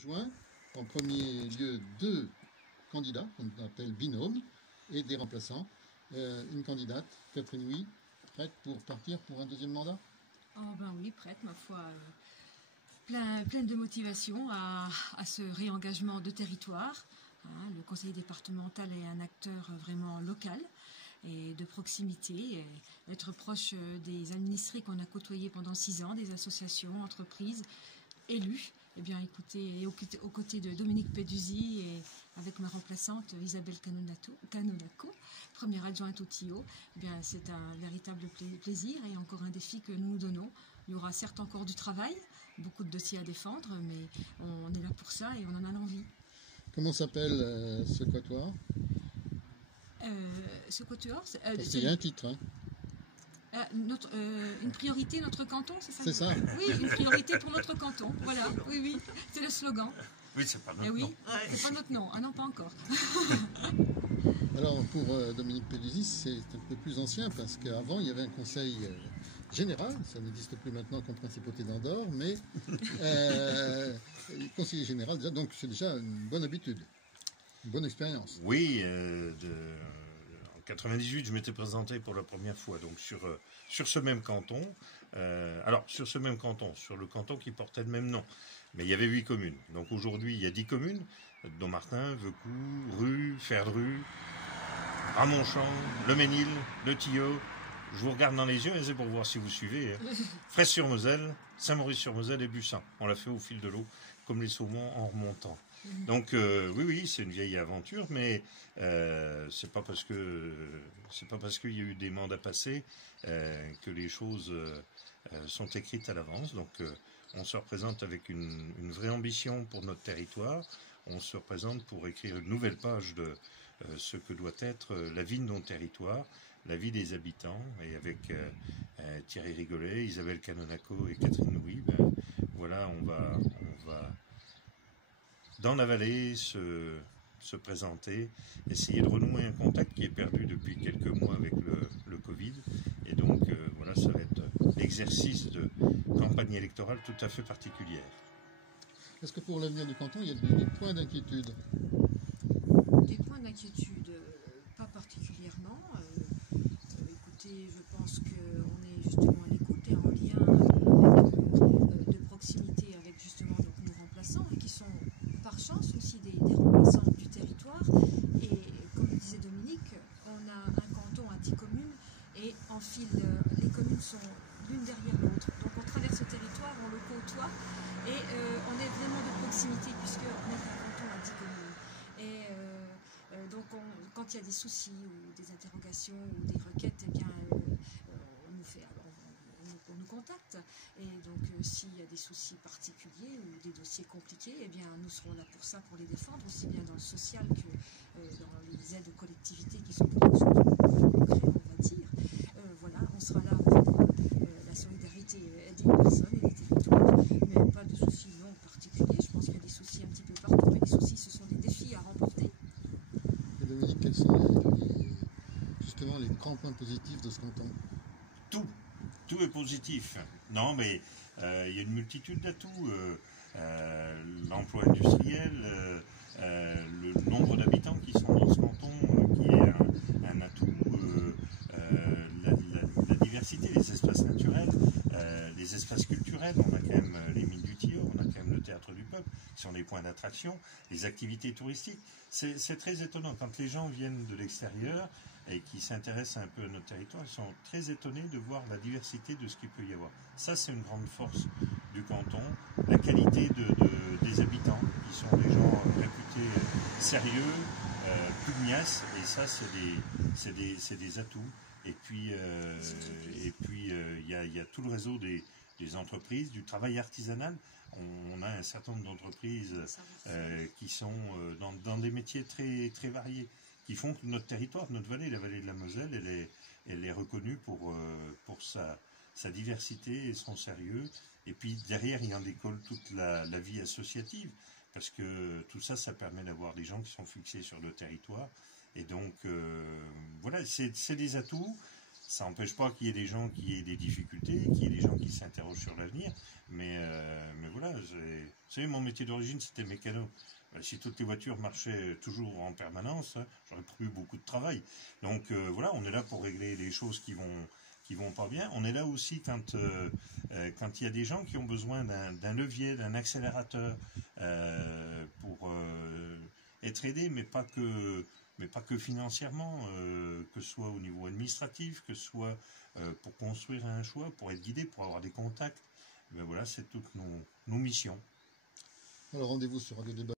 juin, en premier lieu, deux candidats, qu'on appelle binômes, et des remplaçants. Une candidate, Catherine Huy, prête pour partir pour un deuxième mandat? Oh ben oui, prête, ma foi, pleine de motivation à ce réengagement de territoire. Hein, le conseil départemental est un acteur vraiment local et de proximité, et être proche des administrés qu'on a côtoyés pendant 6 ans, des associations, entreprises, élus. Eh bien, écoutez, aux côtés de Dominique Peduzzi et avec ma remplaçante Isabelle Canonaco, première adjointe au TIO, eh bien, c'est un véritable plaisir et encore un défi que nous nous donnons. Il y aura certes encore du travail, beaucoup de dossiers à défendre, mais on est là pour ça et on en a l'envie. Comment s'appelle ce quatuor? Ce quatuor, Parce qu'il y a un titre. Hein. Une priorité, notre canton, c'est ça? C'est ça. Oui, une priorité pour notre canton. Voilà, oui, c'est le slogan. Oui, c'est pas notre nom. Oui, c'est pas notre nom. Ah non, pas encore. Alors, pour Dominique Peduzzi, c'est un peu plus ancien, parce qu'avant, il y avait un conseil général, ça n'existe plus maintenant qu'en principauté d'Andorre, mais conseiller général, déjà, donc c'est déjà une bonne habitude, une bonne expérience. Oui, en 98, je m'étais présenté pour la première fois, donc sur ce même canton. Alors, sur ce même canton, sur le canton qui portait le même nom. Mais il y avait 8 communes. Donc aujourd'hui, il y a 10 communes. Dommartin, Vecou, Rue, Ferdru, Ramonchamp, Le Ménil, Le Tillot. Je vous regarde dans les yeux et c'est pour voir si vous suivez. Fraisse-sur-Moselle, Saint-Maurice-sur-Moselle et Bussin. On l'a fait au fil de l'eau, comme les saumons en remontant. Donc oui, c'est une vieille aventure, mais c'est pas parce qu'il y a eu des mandats passés que les choses sont écrites à l'avance. Donc on se représente avec une vraie ambition pour notre territoire. On se représente pour écrire une nouvelle page de ce que doit être la vie de nos territoires, la vie des habitants, et avec Thierry Rigolet, Isabelle Canonaco et Catherine Huy, voilà, on va dans la vallée se présenter, essayer de renouer un contact qui est perdu depuis quelques mois avec le Covid. Et donc voilà, ça va être l'exercice de campagne électorale tout à fait particulière. Est-ce que pour l'avenir du canton, il y a des points d'inquiétude? Des points d'inquiétude, pas particulièrement. Écoutez, je pense qu'on est justement à l'écoute et en lien de proximité avec justement donc, nos remplaçants, et qui sont par chance aussi des remplaçants du territoire. Et comme le disait Dominique, on a un canton à 10 communes et en fil, les communes sont l'une derrière l'autre. Donc on traverse le territoire, on le côtoie et on est vraiment de proximité puisqu'on est un canton à 10 communes. Et donc quand il y a des soucis ou des interrogations ou des requêtes, eh bien on nous fait... on nous contacte, et donc s'il y a des soucis particuliers ou des dossiers compliqués, eh bien nous serons là pour ça, pour les défendre, aussi bien dans le social que dans les aides aux collectivités qui sont quelque chose de concret, on va dire. Voilà, on sera là pour la solidarité des personnes et des territoires, mais pas de soucis non particuliers. Je pense qu'il y a des soucis un petit peu partout, mais les soucis, ce sont des défis à remporter. Et Dominique, quels sont justement les grands points positifs de ce canton? Tout est positif. Non, mais il y a une multitude d'atouts. L'emploi industriel, le nombre d'habitants qui sont dans ce canton, qui est un atout, la diversité, les espaces naturels, les espaces culturels. On a quand même les mines du Tillot, on a quand même le théâtre du peuple, qui sont des points d'attraction, les activités touristiques. C'est très étonnant quand les gens viennent de l'extérieur et qui s'intéressent un peu à notre territoire, ils sont très étonnés de voir la diversité de ce qu'il peut y avoir. Ça, c'est une grande force du canton, la qualité des habitants, qui sont des gens réputés sérieux, pugnaces, et ça, c'est des atouts. Et puis, il y a tout le réseau des entreprises, du travail artisanal. On a un certain nombre d'entreprises qui sont dans des métiers très, très variés, qui font que notre territoire, notre vallée, la vallée de la Moselle, elle est reconnue pour sa diversité et son sérieux. Et puis derrière, il en découle toute la vie associative, parce que tout ça, ça permet d'avoir des gens qui sont fixés sur le territoire. Et donc, voilà, c'est des atouts. ça n'empêche pas qu'il y ait des gens qui aient des difficultés, qu'il y ait des gens qui s'interrogent sur l'avenir, mais voilà, vous savez, mon métier d'origine, c'était mécano. Si toutes les voitures marchaient toujours en permanence, j'aurais pas eu beaucoup de travail. Donc voilà, on est là pour régler les choses qui vont pas bien. On est là aussi quand il y a des gens qui ont besoin d'un levier, d'un accélérateur pour être aidés, mais pas que financièrement, que ce soit au niveau administratif, que ce soit pour construire un choix, pour être guidé, pour avoir des contacts. Ben voilà, c'est toutes nos missions. Alors rendez-vous sur Radio Débat.